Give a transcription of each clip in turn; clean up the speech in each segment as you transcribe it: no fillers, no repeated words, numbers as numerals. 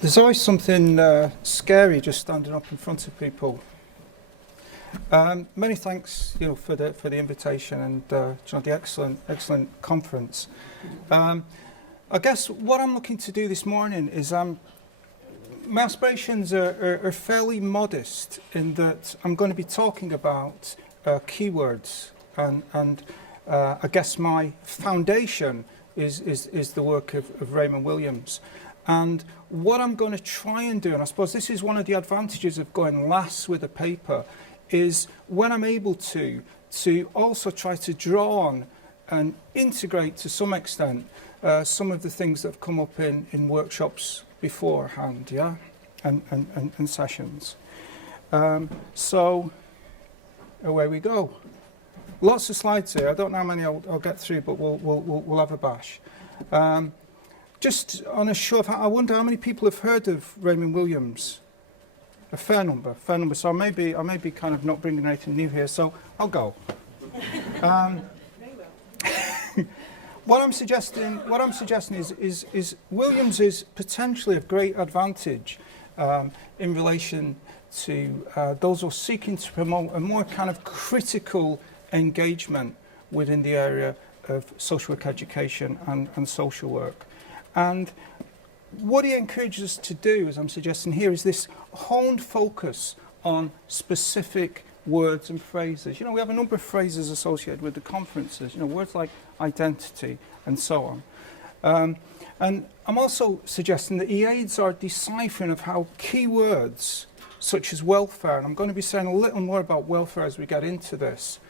There's always something scary just standing up in front of people. Many thanks, for the invitation and the excellent conference. I guess what I'm looking to do this morning is my aspirations are fairly modest in that I'm going to be talking about keywords, and I guess my foundation is the work of Raymond Williams. And what I'm going to try and do, and I suppose this is one of the advantages of going last with a paper, is when I'm able to also try to draw on and integrate to some extent some of the things that have come up in workshops beforehand, yeah, and sessions. So away we go. Lots of slides here. I don't know how many I'll get through, but we'll have a bash. Just on a show of hands, I wonder how many people have heard of Raymond Williams. A fair number. So I may be kind of not bringing anything new here, so I'll go. What I'm suggesting is Williams is potentially of great advantage in relation to those who are seeking to promote a more kind of critical engagement within the area of social work education and social work. And what he encourages us to do, as I'm suggesting here, is this honed focus on specific words and phrases. We have a number of phrases associated with the conferences, words like identity and so on. And I'm also suggesting that he aids our deciphering of how keywords such as welfare, and I'm going to be saying a little more about welfare as we get into this,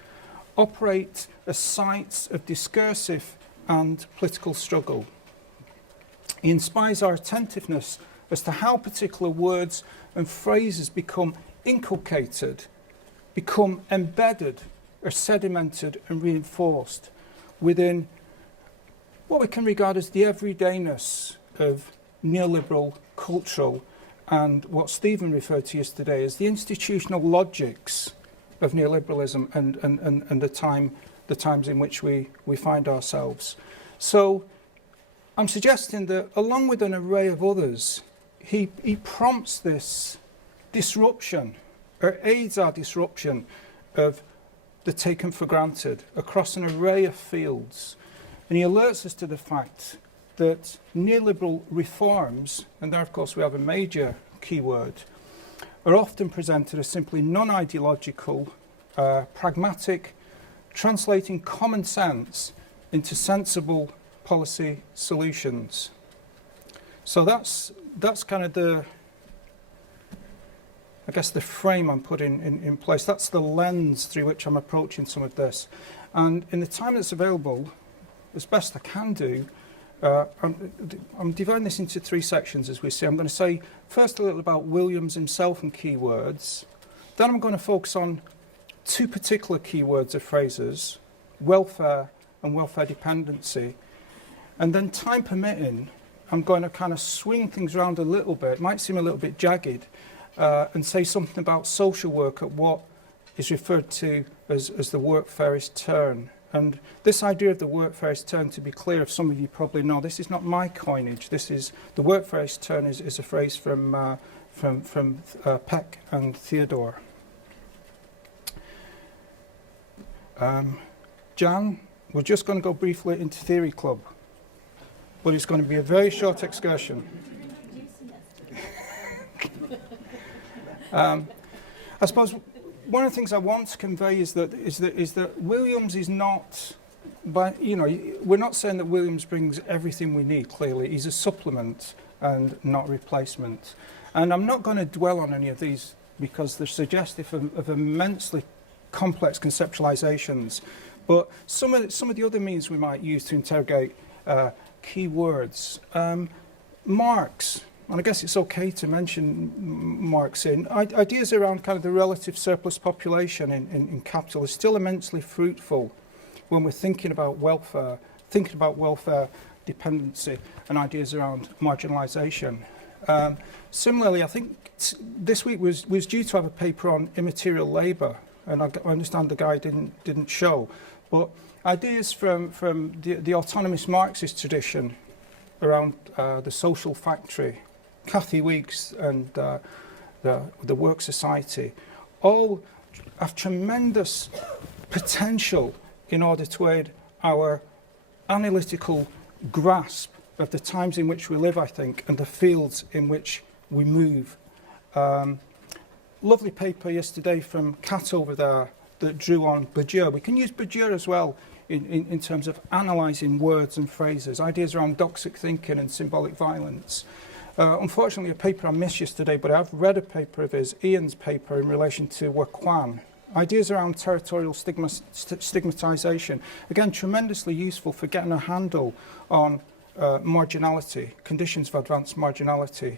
operate as sites of discursive and political struggle. He inspires our attentiveness as to how particular words and phrases become inculcated, become embedded or sedimented and reinforced within what we can regard as the everydayness of neoliberal cultural and what Stephen referred to yesterday as the institutional logics of neoliberalism and the times in which we find ourselves. So I'm suggesting that along with an array of others, he prompts this disruption or aids our disruption of the taken for granted across an array of fields. And he alerts us to the fact that neoliberal reforms, and there of course we have a major keyword, are often presented as simply non-ideological, pragmatic, translating common sense into sensible policy solutions. So that's kind of the frame I'm putting in place. That's the lens through which I'm approaching some of this. And in the time that's available, as best I can do, I'm dividing this into three sections, as we see. I'm going to say first a little about Williams himself and keywords. Then I'm going to focus on two particular keywords or phrases, welfare and welfare dependency. And then, time permitting, I'm going to kind of swing things around a little bit. It might seem a little bit jagged, and say something about social work at what is referred to as the workfare's turn. And this idea of the workfare's turn, to be clear, if some of you probably know, this is not my coinage. This is the workfare's turn is a phrase from Peck and Theodore. Jan, we're just going to go briefly into Theory Club. But it's going to be a very short excursion. I suppose one of the things I want to convey is that Williams is not, we're not saying that Williams brings everything we need. Clearly, he's a supplement and not replacement. And I'm not going to dwell on any of these because they're suggestive of immensely complex conceptualizations. But some of the other means we might use to interrogate keywords. Marx, and I guess it's okay to mention Marx in, ideas around kind of the relative surplus population in capital is still immensely fruitful when we're thinking about welfare dependency and ideas around marginalisation. Similarly, I think this week was due to have a paper on immaterial labour, and I understand the guy didn't show, but ideas from the autonomous Marxist tradition around the social factory Kathy Weeks and the Work Society, all have tremendous potential in order to aid our analytical grasp of the times in which we live, I think, and the fields in which we move. Lovely paper yesterday from Kat over there that drew on Bourdieu. We can use Bourdieu as well in terms of analysing words and phrases, ideas around doxic thinking and symbolic violence. Unfortunately, a paper I missed yesterday, but I've read a paper of his, Ian's paper, in relation to Wakwan. Ideas around territorial stigmatisation. Again, tremendously useful for getting a handle on marginality, conditions of advanced marginality.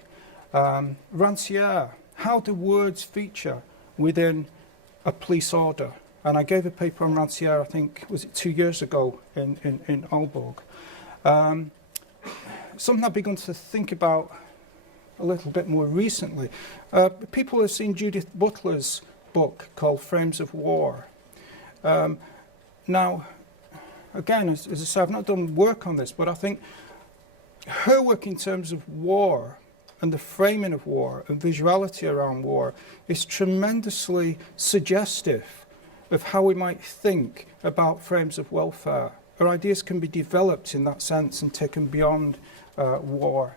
Rancière, how do words feature within a police order? And I gave a paper on Rancière, I think, was it 2 years ago in Aalborg. Something I've begun to think about a little bit more recently. People have seen Judith Butler's book called Frames of War. Now, again, as I say, I've not done work on this, but I think her work in terms of war and the framing of war and visuality around war is tremendously suggestive of how we might think about frames of welfare. Our ideas can be developed in that sense and taken beyond war.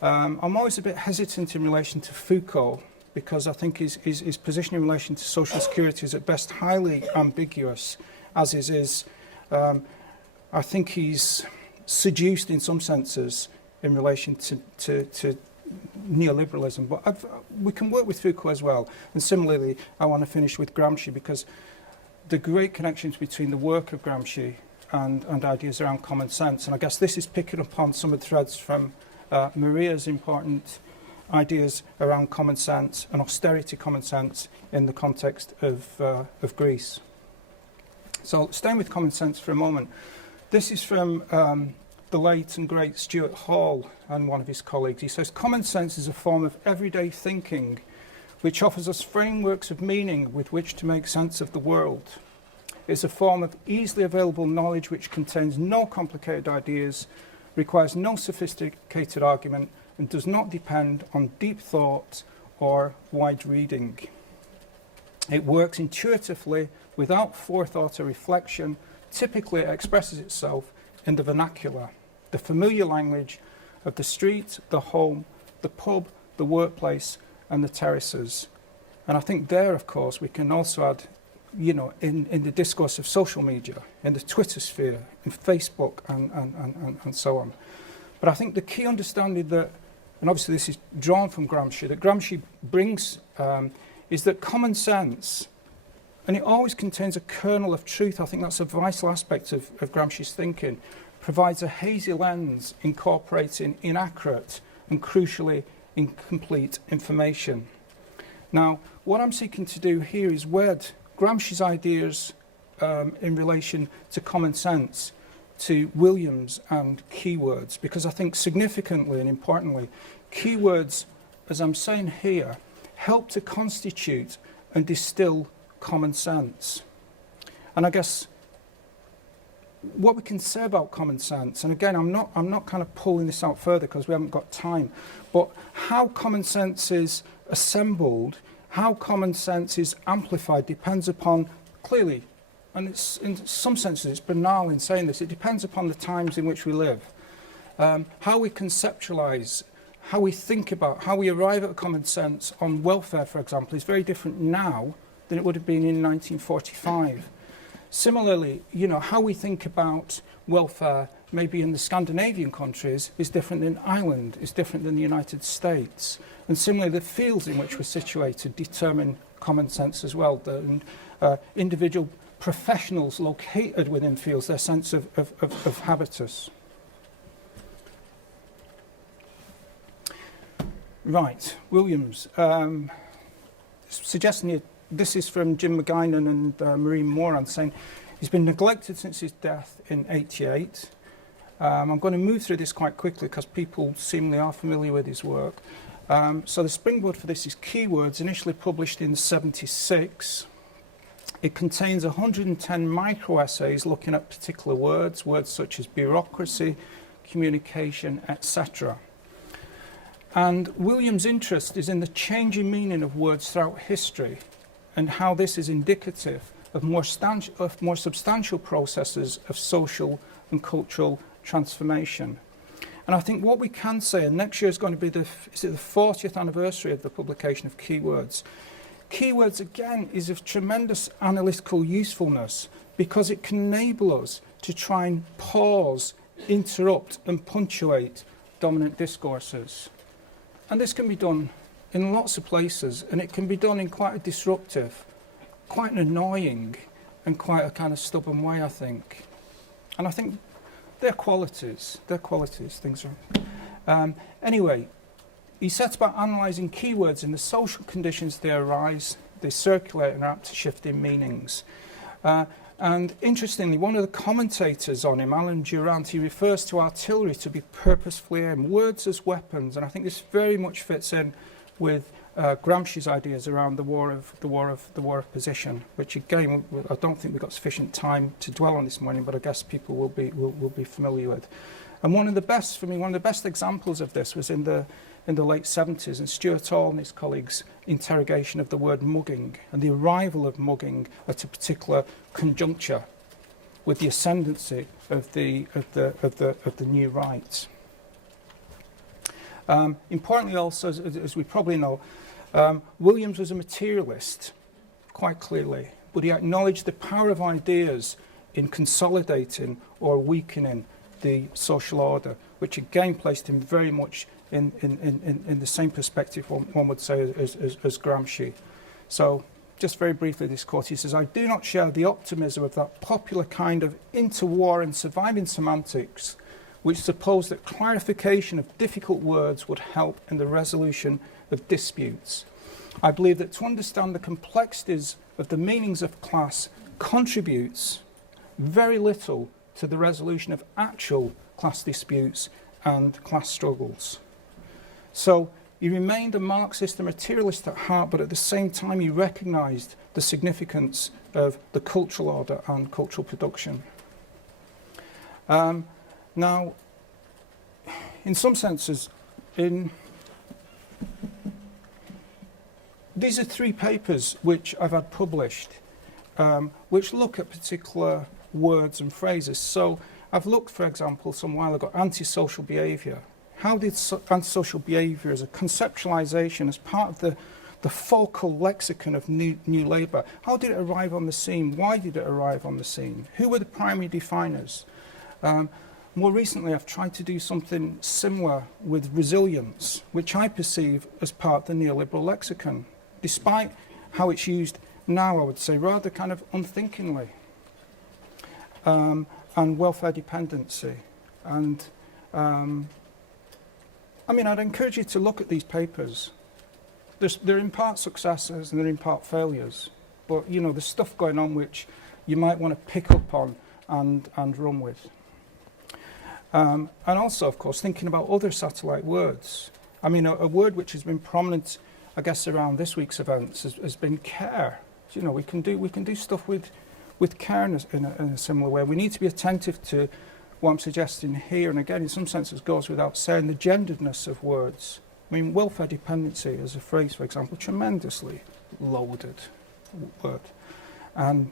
I'm always a bit hesitant in relation to Foucault, because I think his position in relation to social security is at best highly ambiguous, as is. I think he's seduced in some senses in relation to neoliberalism, but we can work with Foucault as well. And similarly, I want to finish with Gramsci, because the great connections between the work of Gramsci and ideas around common sense, and I guess this is picking up on some of the threads from Maria's important ideas around common sense and austerity common sense in the context of Greece. So staying with common sense for a moment, this is from the late and great Stuart Hall and one of his colleagues. He says, common sense is a form of everyday thinking which offers us frameworks of meaning with which to make sense of the world. It's a form of easily available knowledge which contains no complicated ideas, requires no sophisticated argument, and does not depend on deep thought or wide reading. It works intuitively without forethought or reflection. Typically, it expresses itself in the vernacular, the familiar language of the street, the home, the pub, the workplace, and the terraces. And I think there, of course, we can also add, you know, in the discourse of social media, in the Twitter sphere, in Facebook, and so on. But I think the key understanding that, and obviously this is drawn from Gramsci, that Gramsci brings is that common sense, and it always contains a kernel of truth. I think that's a vital aspect of Gramsci's thinking, provides a hazy lens incorporating inaccurate and crucially incomplete information. Now, what I'm seeking to do here is wed Gramsci's ideas in relation to common sense to Williams and keywords, because I think significantly and importantly, keywords, as I'm saying here, help to constitute and distill common sense. And I guess what we can say about common sense, and again, I'm not kind of pulling this out further because we haven't got time, but how common sense is assembled, how common sense is amplified depends upon, clearly, and it's in some senses it's banal in saying this, it depends upon the times in which we live. How we conceptualise, how we think about, how we arrive at common sense on welfare, for example, is very different now than it would have been in 1945. Similarly, you know, how we think about welfare maybe in the Scandinavian countries is different than Ireland, is different than the United States. And similarly, the fields in which we're situated determine common sense as well. Individual professionals located within fields, their sense of habitus. Right, Williams. Suggesting this is from Jim McGuinan and Marie Moran, saying he's been neglected since his death in '88. I'm going to move through this quite quickly because people seemingly are familiar with his work. So the springboard for this is Keywords, initially published in '76. It contains 110 micro-essays looking at particular words such as bureaucracy, communication, etc. And Williams' interest is in the changing meaning of words throughout history and how this is indicative of more substantial processes of social and cultural transformation. And I think what we can say, and next year is going to be the 40th anniversary of the publication of Keywords. Keywords, again, is of tremendous analytical usefulness because it can enable us to try and pause, interrupt and punctuate dominant discourses. And this can be done in lots of places, and it can be done in quite a disruptive, quite an annoying and quite a kind of stubborn way, I think. And I think they're qualities, things are. Anyway, he sets about analysing keywords in the social conditions they arise, they circulate and are apt to shifting meanings. And interestingly, one of the commentators on him, Alan Durant, he refers to artillery to be purposefully aimed, words as weapons, and I think this very much fits in with Gramsci's ideas around the war of position, which again I don't think we've got sufficient time to dwell on this morning, but I guess people will be familiar with. And one of the best examples of this was in the late 70s, and Stuart Hall and his colleagues' interrogation of the word mugging and the arrival of mugging at a particular conjuncture with the ascendancy of the new right. Importantly also, as we probably know, Williams was a materialist, quite clearly, but he acknowledged the power of ideas in consolidating or weakening the social order, which again placed him very much in the same perspective one would say as Gramsci. So just very briefly this quote, he says, "I do not share the optimism of that popular kind of interwar and surviving semantics which suppose that clarification of difficult words would help in the resolution of disputes. I believe that to understand the complexities of the meanings of class contributes very little to the resolution of actual class disputes and class struggles." So he remained a Marxist and materialist at heart, but at the same time he recognised the significance of the cultural order and cultural production. Now, in some senses, these are 3 papers which I've had published, which look at particular words and phrases. So I've looked, for example, some while ago, antisocial behaviour. How did antisocial behaviour as a conceptualisation, as part of the focal lexicon of new labour, how did it arrive on the scene? Why did it arrive on the scene? Who were the primary definers? More recently, I've tried to do something similar with resilience, which I perceive as part of the neoliberal lexicon, despite how it's used now, I would say, rather kind of unthinkingly. And welfare dependency. And I mean, I'd encourage you to look at these papers. They're in part successes and they're in part failures. But, you know, there's stuff going on which you might want to pick up on and run with. And also, of course, thinking about other satellite words. I mean, a word which has been prominent, I guess, around this week's events has been care. You know, we can do stuff with care in a similar way. We need to be attentive to what I'm suggesting here, and again, in some senses, goes without saying, the genderedness of words. I mean, welfare dependency as a phrase, for example, tremendously loaded word, and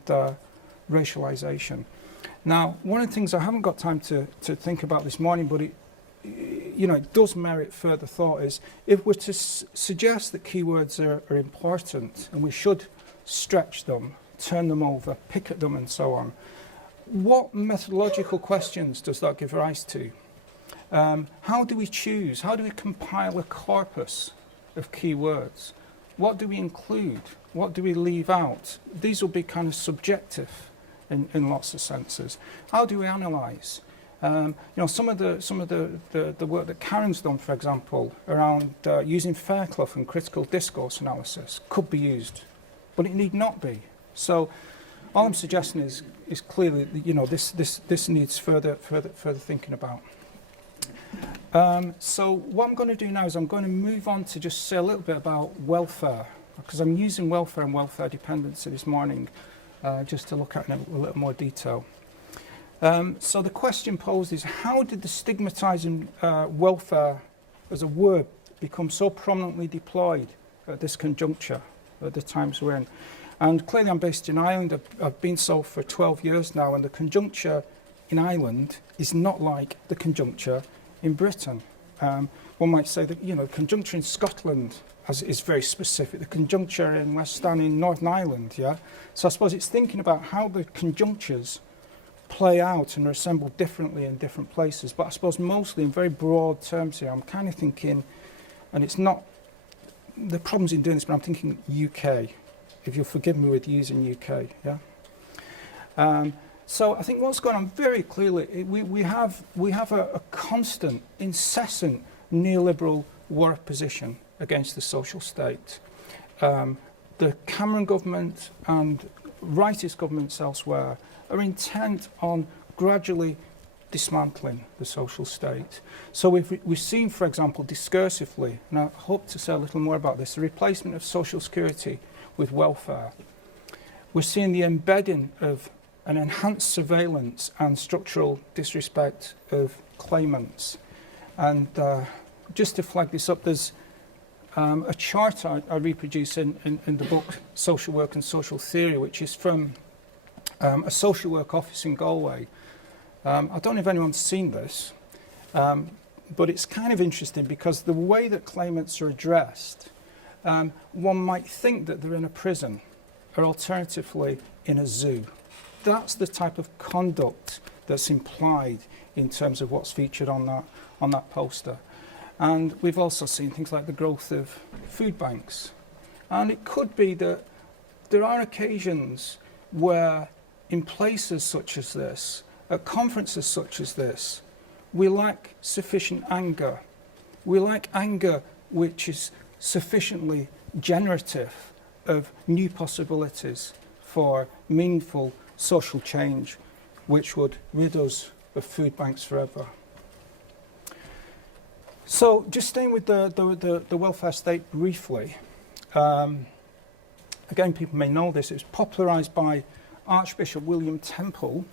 racialization. Now, one of the things I haven't got time to think about this morning, but it does merit further thought, is if we're to suggest that keywords are important and we should stretch them, turn them over, pick at them and so on, what methodological questions does that give rise to? How do we choose? How do we compile a corpus of keywords? What do we include? What do we leave out? These will be kind of subjective in lots of senses. How do we analyse? Some of the work that Karen's done, for example, around using Fairclough and critical discourse analysis could be used, but it need not be. So all I'm suggesting is clearly, this needs further thinking about. So what I'm going to do now is I'm going to move on to just say a little bit about welfare, because I'm using welfare and welfare dependency this morning, just to look at in a little more detail. So the question posed is, how did the stigmatising welfare as a word become so prominently deployed at this conjuncture, at the times we're in. And clearly I'm based in Ireland. I've been so for 12 years now, and the conjuncture in Ireland is not like the conjuncture in Britain. One might say that, the conjuncture in Scotland is very specific. The conjuncture in West Stan in Northern Ireland, yeah? So I suppose it's thinking about how the conjunctures play out and are assembled differently in different places. But I suppose mostly in very broad terms here, I'm kind of thinking, and it's not the problems in doing this, but I'm thinking UK, if you'll forgive me with using UK, yeah? So I think what's going on very clearly, we have a constant, incessant neoliberal war of position against the social state. The Cameron government and rightist governments elsewhere are intent on gradually dismantling the social state. So we've seen, for example, discursively, and I hope to say a little more about this, the replacement of social security with welfare. We're seeing the embedding of an enhanced surveillance and structural disrespect of claimants. And just to flag this up, there's a chart I reproduce in the book Social Work and Social Theory, which is from a social work office in Galway. I don't know if anyone's seen this, but it's kind of interesting because the way that claimants are addressed, one might think that they're in a prison or alternatively in a zoo. That's the type of conduct that's implied in terms of what's featured on that poster. And we've also seen things like the growth of food banks. And it could be that there are occasions where in places such as this, at conferences such as this, we lack sufficient anger. We lack anger which is sufficiently generative of new possibilities for meaningful social change, which would rid us of food banks forever. So, just staying with the welfare state briefly, again, people may know this, it was popularised by Archbishop William Temple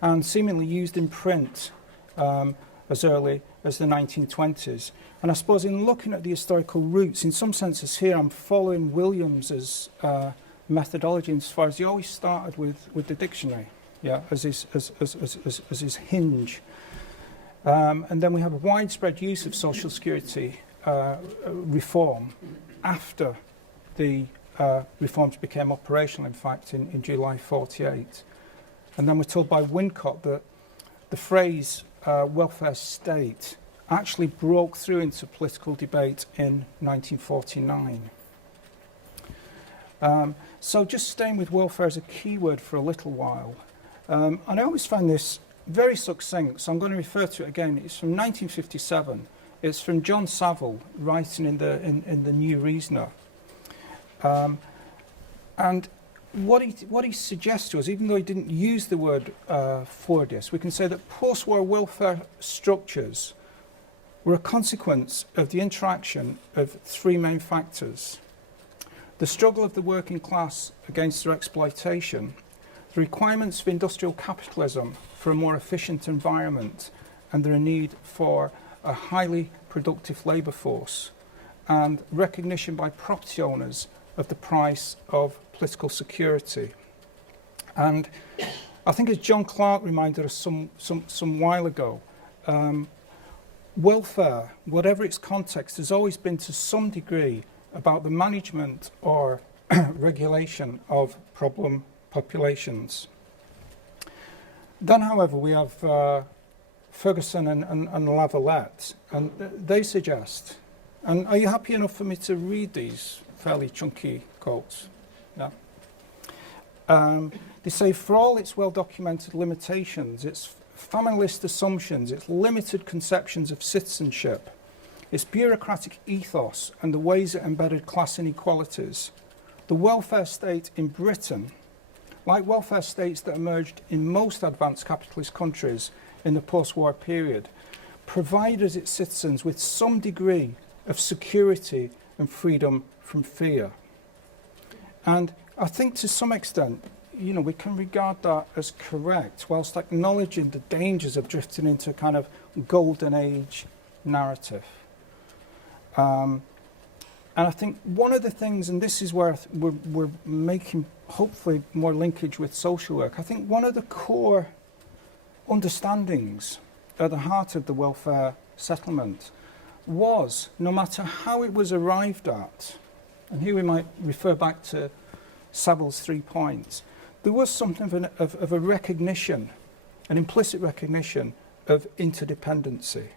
and seemingly used in print as early as the 1920s. And I suppose in looking at the historical roots, in some senses here, I'm following Williams's methodology as far as he always started with the dictionary, yeah, as his hinge. And then we have a widespread use of social security reform after the reforms became operational, in fact, in July 48. And then we're told by Wincott that the phrase welfare state actually broke through into political debate in 1949. So just staying with welfare as a keyword for a little while. And I always find this very succinct, so I'm going to refer to it again. It's from 1957. It's from John Saville, writing in the New Reasoner. And what he suggests to us, even though he didn't use the word for this, we can say that post-war welfare structures were a consequence of the interaction of three main factors: the struggle of the working class against their exploitation, the requirements of industrial capitalism for a more efficient environment, and their need for a highly productive labour force, and recognition by property owners of the price of political security. And I think, as John Clark reminded us some while ago, welfare, whatever its context, has always been to some degree about the management or regulation of problem populations. Then, however, we have Ferguson and Lavalette, and they suggest, and are you happy enough for me to read these fairly chunky quotes? Yeah. They say, for all its well-documented limitations, its familialist assumptions, its limited conceptions of citizenship, its bureaucratic ethos and the ways it embedded class inequalities, the welfare state in Britain, like welfare states that emerged in most advanced capitalist countries in the post-war period, provided its citizens with some degree of security and freedom from fear. And I think to some extent, we can regard that as correct, whilst acknowledging the dangers of drifting into a kind of golden age narrative. And I think one of the things, and this is where we're making hopefully more linkage with social work, I think one of the core understandings at the heart of the welfare settlement was, no matter how it was arrived at, and here we might refer back to Saville's 3 points, there was something of a recognition, an implicit recognition of interdependency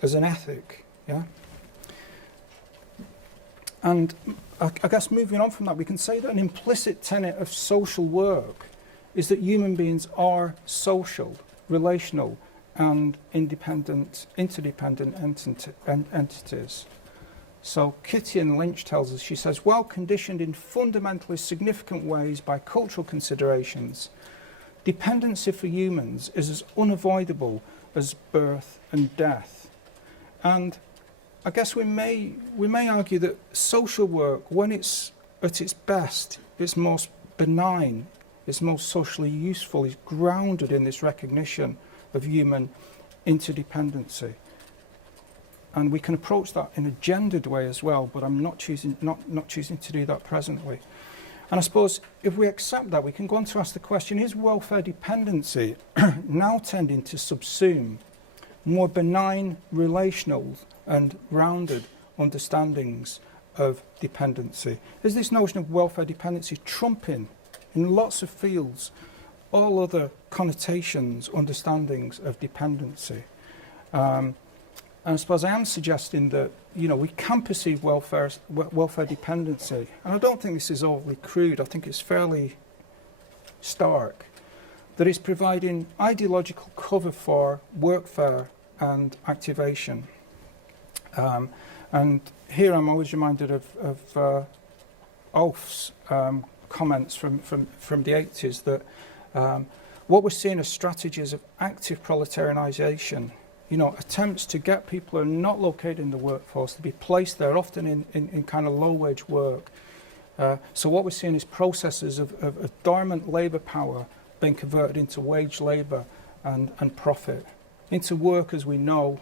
as an ethic, yeah? And I guess moving on from that, we can say that an implicit tenet of social work is that human beings are social, relational, and interdependent entities. So Kittian Lynch tells us, she says, while conditioned in fundamentally significant ways by cultural considerations, dependency for humans is as unavoidable as birth and death. And I guess we may argue that social work, when it's at its best, its most benign, its most socially useful, is grounded in this recognition of human interdependency. And we can approach that in a gendered way as well, but I'm not choosing to do that presently. And I suppose if we accept that, we can go on to ask the question, is welfare dependency now tending to subsume more benign, relational and rounded understandings of dependency? Is this notion of welfare dependency trumping in lots of fields all other connotations, understandings of dependency? And I suppose I am suggesting that, you know, we can perceive welfare dependency, and I don't think this is overly crude, I think it's fairly stark, that it's providing ideological cover for workfare and activation. And here I'm always reminded of Ulf's comments from the 80s that what we're seeing as strategies of active proletarianisation, you know, attempts to get people who are not located in the workforce to be placed there, often in kind of low-wage work. So what we're seeing is processes of dormant labour power being converted into wage labour and profit, into work, as we know,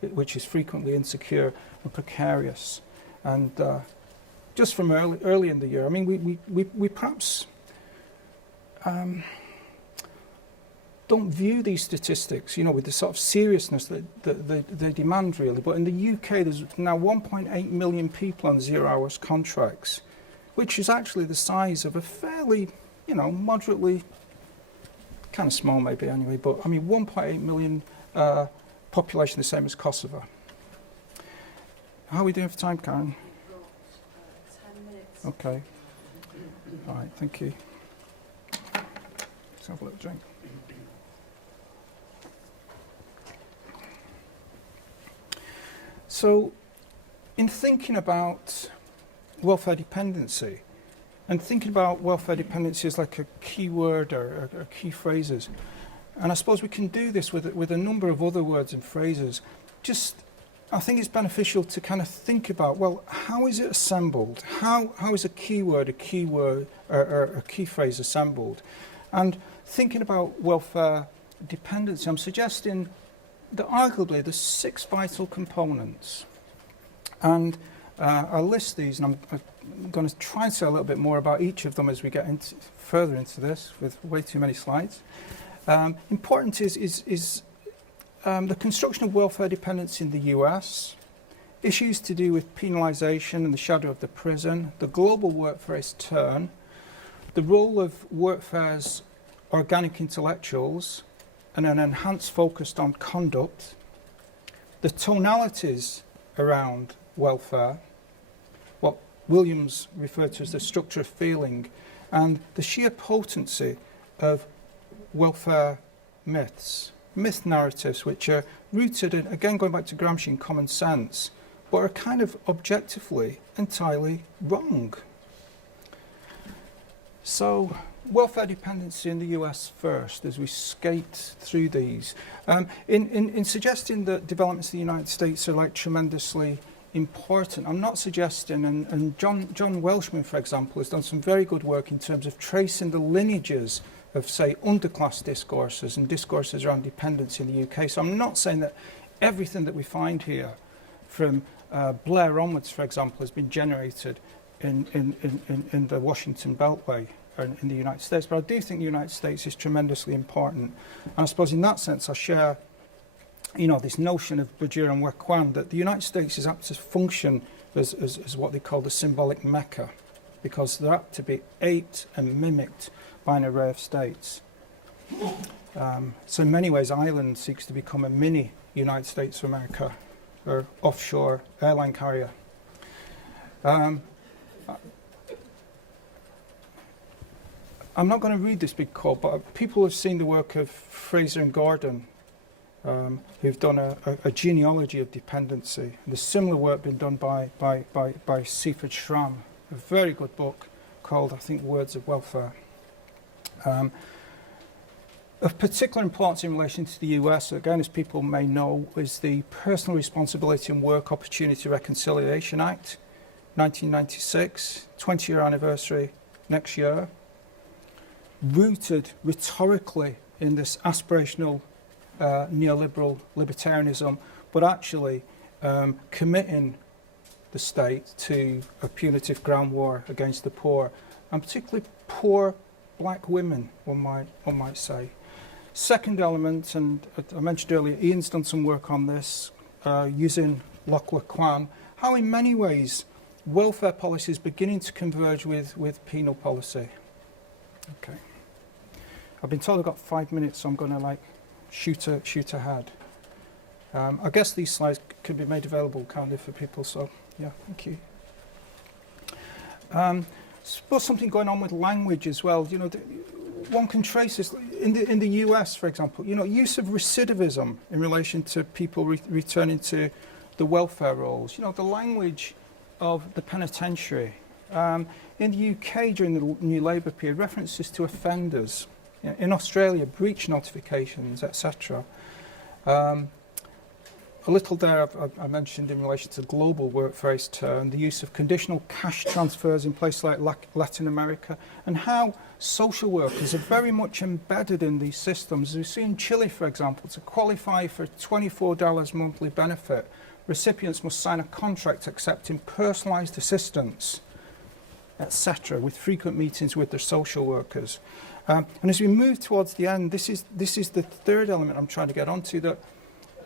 which is frequently insecure and precarious. And just from early in the year, I mean, we perhaps don't view these statistics, you know, with the sort of seriousness that they demand, really. But in the UK, there's now 1.8 million people on 0 hours contracts, which is actually the size of a fairly, you know, moderately, kind of small maybe anyway, but I mean 1.8 million population, the same as Kosovo. How are we doing for time, Karen? 10 minutes. Okay. All right, thank you. Let's have a little drink. So, in thinking about welfare dependency, and thinking about welfare dependency as like a key word or key phrases, and I suppose we can do this with a number of other words and phrases, just I think it's beneficial to kind of think about, well, how is it assembled? How is a keyword, or a key phrase assembled? And thinking about welfare dependency, I'm suggesting that arguably there's 6 vital components. And I'll list these, and I'm going to try and say a little bit more about each of them as we get further into this, with way too many slides. Important is the construction of welfare dependence in the US, issues to do with penalisation and the shadow of the prison, the global workforce turn, the role of workfare's organic intellectuals, and an enhanced focus on conduct, the tonalities around welfare, what Williams referred to as the structure of feeling, and the sheer potency of welfare myths, myth narratives, which are rooted in, again going back to Gramsci, in common sense, but are kind of objectively entirely wrong. So, welfare dependency in the US first, as we skate through these. In suggesting that developments in the United States are like tremendously important, I'm not suggesting, and John Welshman, for example, has done some very good work in terms of tracing the lineages of, say, underclass discourses and discourses around dependence in the UK. So I'm not saying that everything that we find here, from Blair onwards, for example, has been generated in the Washington Beltway in the United States. But I do think the United States is tremendously important. And I suppose in that sense I share, this notion of Bajir and Wekwan, that the United States is apt to function as what they call the symbolic Mecca, because they're apt to be aped and mimicked by an array of states. So in many ways, Ireland seeks to become a mini United States of America, or offshore airline carrier. I'm not going to read this big quote, but people have seen the work of Fraser and Gordon, who've done a genealogy of dependency. There's similar work been done by Seifert Schramm, a very good book called, I think, Words of Welfare. Of particular importance in relation to the US, again, as people may know, is the Personal Responsibility and Work Opportunity Reconciliation Act, 1996, 20-year anniversary next year, rooted rhetorically in this aspirational neoliberal libertarianism, but actually committing the state to a punitive ground war against the poor, and particularly poor black women, one might say. Second element, and I mentioned earlier, Ian's done some work on this using Lok-Lak-Kwan, how in many ways welfare policy is beginning to converge with penal policy. Okay. I've been told I've got 5 minutes, so I'm going to shoot ahead. I guess these slides could be made available, can't they, for people? So yeah, thank you. Suppose something going on with language as well. One can trace this in the US, for example. Use of recidivism in relation to people returning to the welfare rolls. The language of the penitentiary. In the UK during the New Labour period, references to offenders. In Australia, breach notifications, etc. A little there I mentioned in relation to global workforce term, the use of conditional cash transfers in places like Latin America, and how social workers are very much embedded in these systems. As we see in Chile, for example, to qualify for $24 monthly benefit, recipients must sign a contract accepting personalised assistance, etc., with frequent meetings with their social workers. And as we move towards the end, this is the third element I'm trying to get onto, that,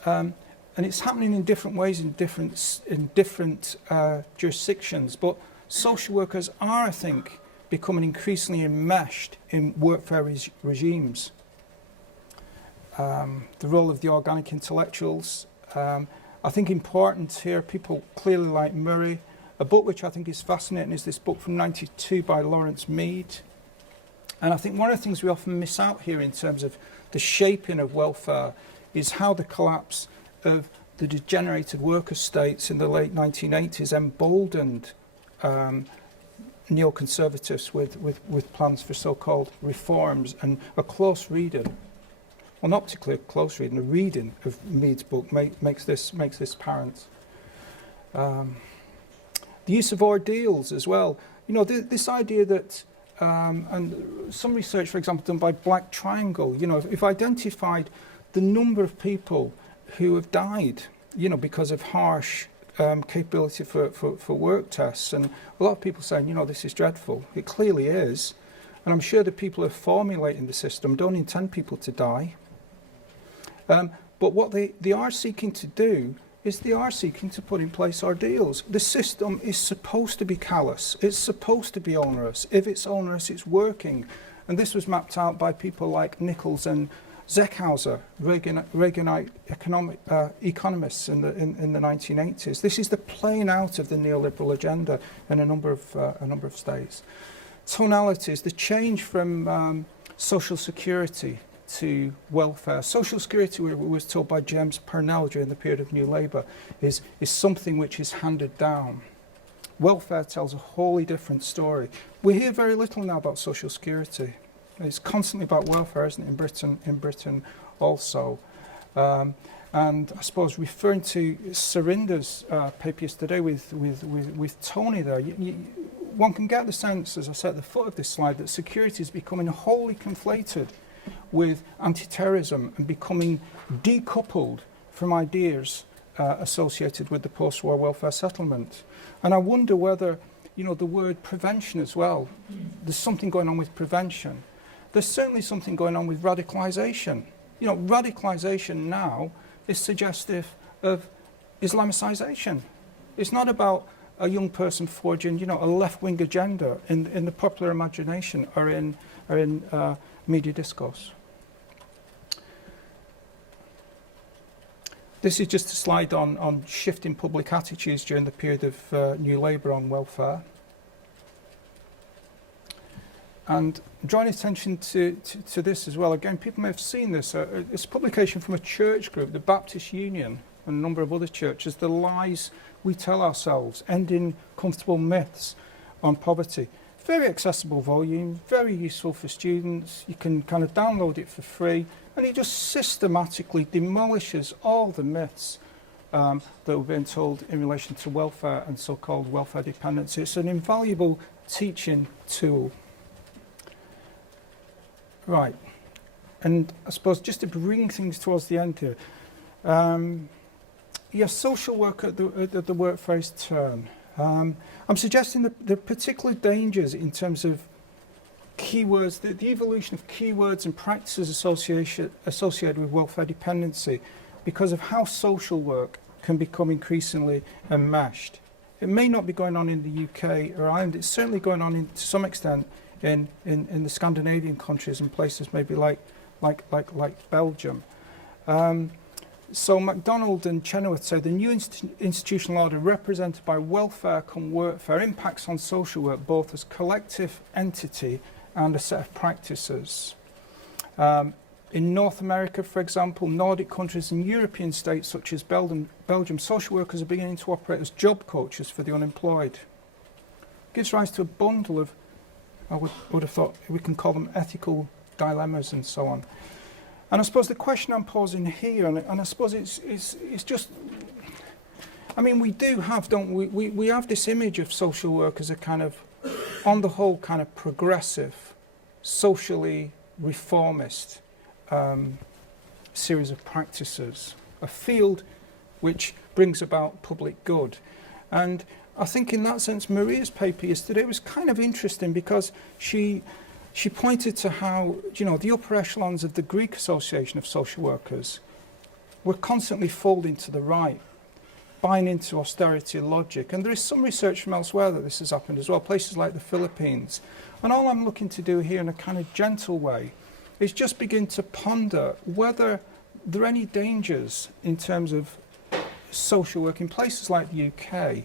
and it's happening in different ways in different jurisdictions. But social workers are, I think, becoming increasingly enmeshed in workfare regimes. The role of the organic intellectuals, I think important here. People clearly like Murray. A book which I think is fascinating is this book from '92 by Lawrence Mead. And I think one of the things we often miss out here in terms of the shaping of welfare is how the collapse of the degenerated worker states in the late 1980s emboldened neoconservatives with plans for so-called reforms, and a close reading, well, not particularly a close reading, a reading of Mead's book makes this apparent. The use of ordeals as well. This idea that and some research, for example, done by Black Triangle, if identified the number of people who have died, because of harsh capability for work tests, and a lot of people saying, this is dreadful. It clearly is, and I'm sure the people who are formulating the system don't intend people to die. But what they are seeking to do is they are seeking to put in place ordeals. The system is supposed to be callous. It's supposed to be onerous. If it's onerous, it's working. And this was mapped out by people like Nichols and Zeckhauser, Reaganite economists in the 1980s. This is the playing out of the neoliberal agenda in a number of states. Tonalities, the change from social security to welfare. Social security, we was told by James Purnell during the period of New Labour, is something which is handed down. Welfare tells a wholly different story. We hear very little now about social security. It's constantly about welfare, isn't it, in Britain also. And I suppose referring to Surinder's paper yesterday with Tony there, one can get the sense, as I said at the foot of this slide, that security is becoming wholly conflated with anti-terrorism and becoming decoupled from ideas associated with the post-war welfare settlement. And I wonder whether, the word prevention as well, there's something going on with prevention. There's certainly something going on with radicalisation. Radicalisation now is suggestive of Islamicisation. It's not about a young person forging, a left-wing agenda in the popular imagination or in media discourse. This is just a slide on shifting public attitudes during the period of New Labour on welfare. And drawing attention to this as well, again, people may have seen this. It's a publication from a church group, the Baptist Union, and a number of other churches, The Lies We Tell Ourselves, Ending Comfortable Myths on Poverty. Very accessible volume, very useful for students. You can kind of download it for free, and it just systematically demolishes all the myths that we're being told in relation to welfare and so-called welfare dependency. It's an invaluable teaching tool. Right, and I suppose just to bring things towards the end here, social work at the work phrase turn. I'm suggesting that there are particular dangers in terms of keywords, the evolution of keywords and practices associated with welfare dependency, because of how social work can become increasingly enmeshed. It may not be going on in the UK or Ireland, it's certainly going on to some extent in the Scandinavian countries and places maybe like Belgium. So MacDonald and Chenoweth say the new institutional order represented by welfare cum workfare impacts on social work both as collective entity and a set of practices. In North America, for example, Nordic countries and European states such as Belgium, social workers are beginning to operate as job coaches for the unemployed. It gives rise to a bundle of, I would have thought we can call them ethical dilemmas and so on. And I suppose the question I'm posing here, and I suppose it's just, I mean, we do have, don't we? We have this image of social work as a kind of, on the whole, kind of progressive, socially reformist series of practices, a field which brings about public good. And I think in that sense, Maria's paper yesterday was kind of interesting because she pointed to how, the upper echelons of the Greek Association of Social Workers were constantly folding to the right, buying into austerity logic. And there is some research from elsewhere that this has happened as well, places like the Philippines. And all I'm looking to do here in a kind of gentle way is just begin to ponder whether there are any dangers in terms of social work in places like the UK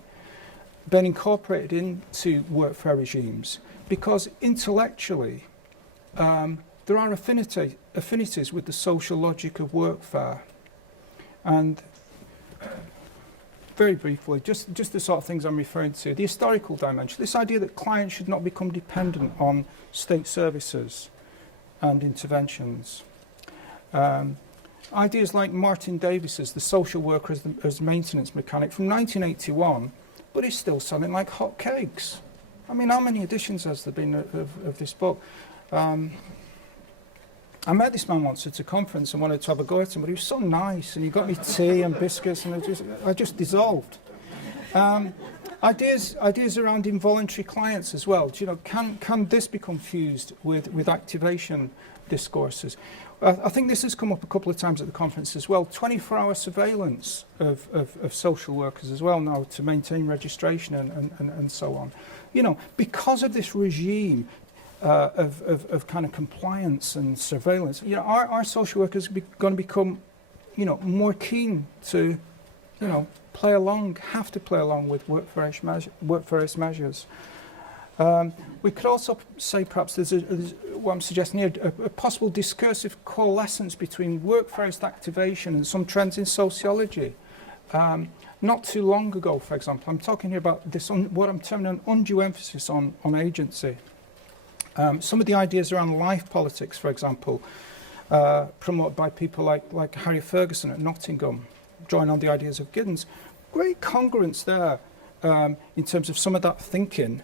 being incorporated into workfare regimes. Because intellectually, there are affinities with the social logic of workfare. And very briefly, just the sort of things I'm referring to, the historical dimension, this idea that clients should not become dependent on state services and interventions. Ideas like Martin Davis's The Social Worker as Maintenance Mechanic from 1981, but he's still selling like hotcakes. I mean, how many editions has there been of this book? I met this man once at a conference and wanted to have a go at him, but he was so nice, and he got me tea and biscuits, and I just dissolved. Ideas around involuntary clients as well. Can this be confused with activation discourses? I think this has come up a couple of times at the conference as well. 24-hour surveillance of social workers as well now to maintain registration and so on. Because of this regime of kind of compliance and surveillance, our social workers going to become, more keen to, play along, have to play along with workfare measures. We could also say perhaps there's what I'm suggesting here, a possible discursive coalescence between workfare activation and some trends in sociology. Not too long ago, for example, I'm talking here about this, what I'm terming an undue emphasis on agency. Some of the ideas around life politics, for example, promoted by people like Harry Ferguson at Nottingham, drawing on the ideas of Giddens. Great congruence there in terms of some of that thinking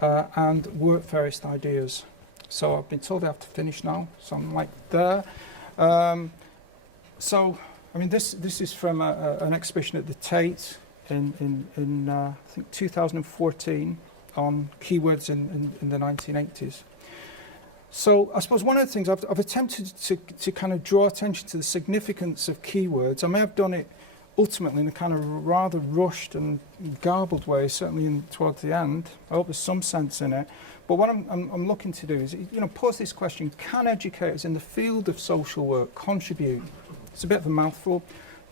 and workfarist ideas. So I've been told I have to finish now, so I'm like there. So I mean, this is from an exhibition at the Tate in I think 2014 on keywords in the 1980s. So I suppose one of the things I've attempted to kind of draw attention to the significance of keywords. I may have done it ultimately in a kind of rather rushed and garbled way, certainly towards the end. I hope there's some sense in it. But what I'm looking to do is, pose this question: can educators in the field of social work contribute? It's a bit of a mouthful.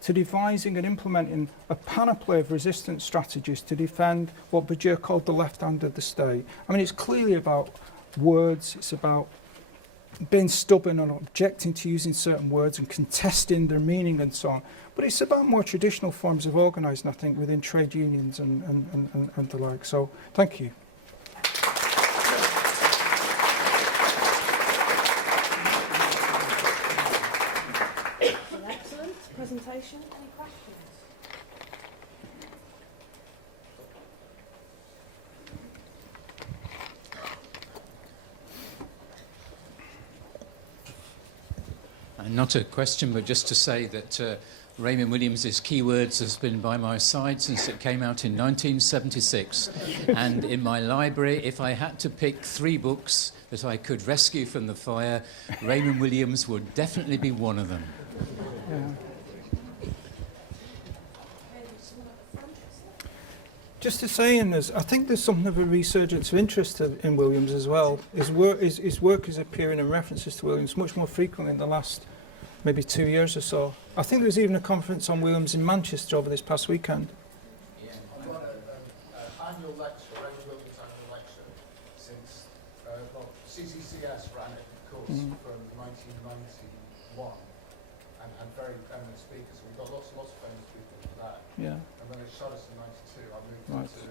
To devising and implementing a panoply of resistance strategies to defend what Bourdieu called the left hand of the state. I mean, it's clearly about words. It's about being stubborn and objecting to using certain words and contesting their meaning and so on. But it's about more traditional forms of organising, I think, within trade unions and the like. So, thank you. An excellent presentation. Any questions? Not a question, but just to say that Raymond Williams's Keywords has been by my side since it came out in 1976. And in my library, if I had to pick 3 books that I could rescue from the fire, Raymond Williams would definitely be one of them. Yeah. Just to say, I think there's something of a resurgence of interest in Williams as well. His work is appearing in references to Williams much more frequently in the last maybe 2 years or so. I think there was even a conference on Williams in Manchester over this past weekend. I've got an annual lecture, Raymond Williams annual lecture, since CCCS ran it, of course, from 1991, and very eminent speakers. And we've got lots of famous people for that. Yeah. And when it shut us in '92, I moved Right. to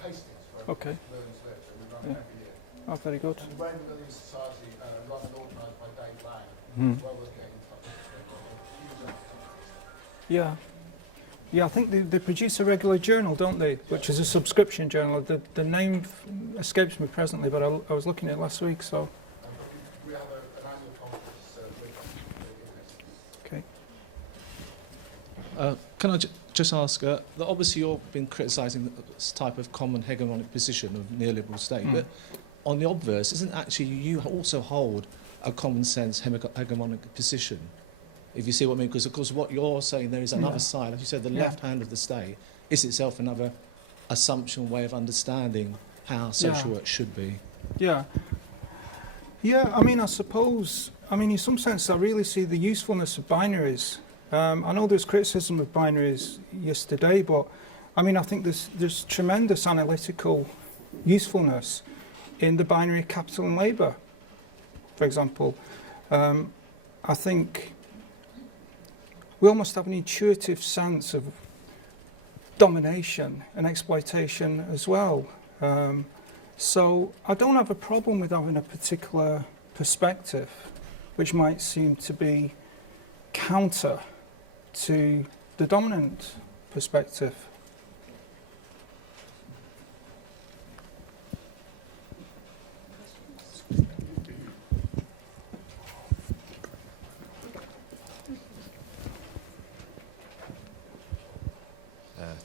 Hastings, where Okay. Williams lived, and we run Yeah. it every year. Oh, very good. And the Raymond Williams Society, run and organised by Dave Lang, Mm. well worth getting in touch with. Huge appetite. Yeah. Yeah, I think they produce a regular journal, don't they? Which is a subscription journal. The name escapes me presently, but I was looking at it last week, so. We have an annual conference with Okay. Can I just ask, that obviously you've been criticising this type of common hegemonic position of neoliberal state, but on the obverse, isn't actually you also hold a common sense hegemonic position, if you see what I mean? Because, of course, what you're saying, there is another side. As you said, the left hand of the state is itself another assumption, way of understanding how social work should be. Yeah. Yeah, I mean, I suppose, in some sense, I really see the usefulness of binaries. I know there's criticism of binaries yesterday, but, I think there's tremendous analytical usefulness in the binary capital and labour, for example. I think we almost have an intuitive sense of domination and exploitation as well. So I don't have a problem with having a particular perspective which might seem to be counter to the dominant perspective.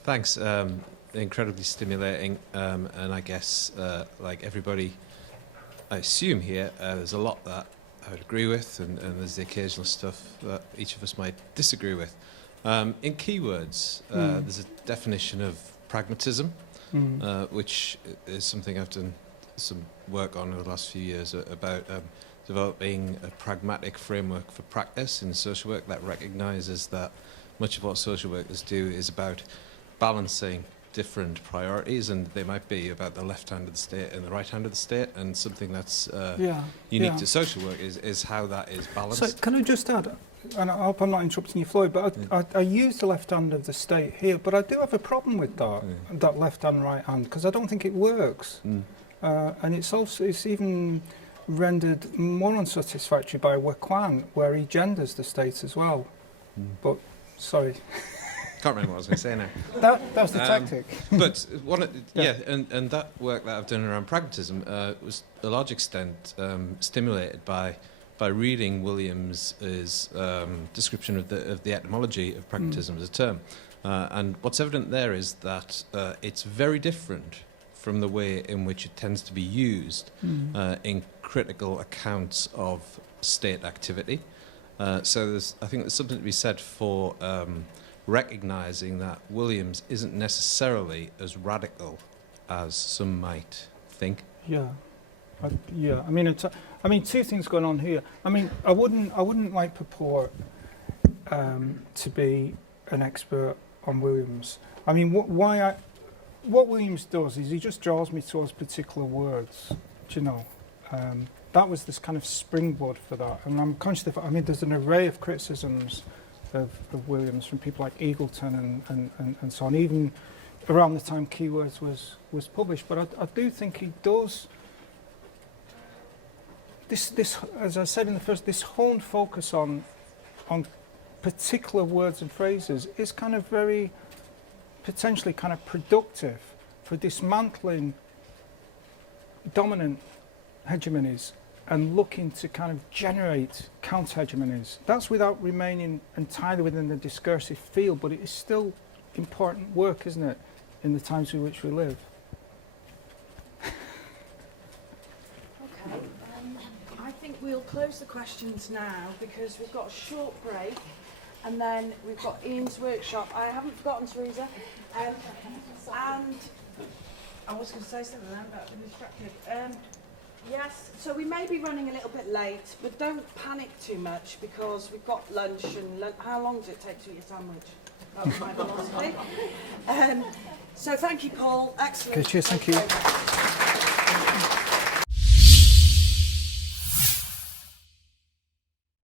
Thanks. Incredibly stimulating, and I guess, like everybody, I assume here, there's a lot that I would agree with, and there's the occasional stuff that each of us might disagree with. In keywords, there's a definition of pragmatism, which is something I've done some work on over the last few years about developing a pragmatic framework for practice in social work that recognises that much of what social workers do is about balancing different priorities, and they might be about the left hand of the state and the right hand of the state, and something that's unique to social work is how that is balanced. So can I just add, and I hope I'm not interrupting you, Floyd, but I use the left hand of the state here, but I do have a problem with that left hand, right hand, because I don't think it works. And it's even rendered more unsatisfactory by Wakwan, where he genders the state as well. But, sorry. Can't remember what I was going to say now. That was the tactic. But and that work that I've done around pragmatism was to a large extent stimulated by by reading Williams's description of the etymology of pragmatism as a term. And what's evident there is that it's very different from the way in which it tends to be used in critical accounts of state activity. So I think there's something to be said for recognising that Williams isn't necessarily as radical as some might think. Yeah, I mean, two things going on here. I mean, I wouldn't like purport to be an expert on Williams. I mean, what Williams does is he just draws me towards particular words. Do you know? That was this kind of springboard for that, and I'm conscious of. I mean, there's an array of criticisms of Williams from people like Eagleton and so on, even around the time Keywords was published. But I do think he does this, as I said in the first, this honed focus on particular words and phrases is kind of very potentially kind of productive for dismantling dominant hegemonies and looking to kind of generate counter-hegemonies. That's without remaining entirely within the discursive field, but it is still important work, isn't it, in the times in which we live. Okay, I think we'll close the questions now because we've got a short break and then we've got Ian's workshop. I haven't forgotten, Teresa. And I was going to say something then, but I've been distracted. Yes, so we may be running a little bit late, but don't panic too much because we've got lunch and how long does it take to eat a sandwich? That was my philosophy. So thank you, Paul. Excellent. Okay, cheers, thank you.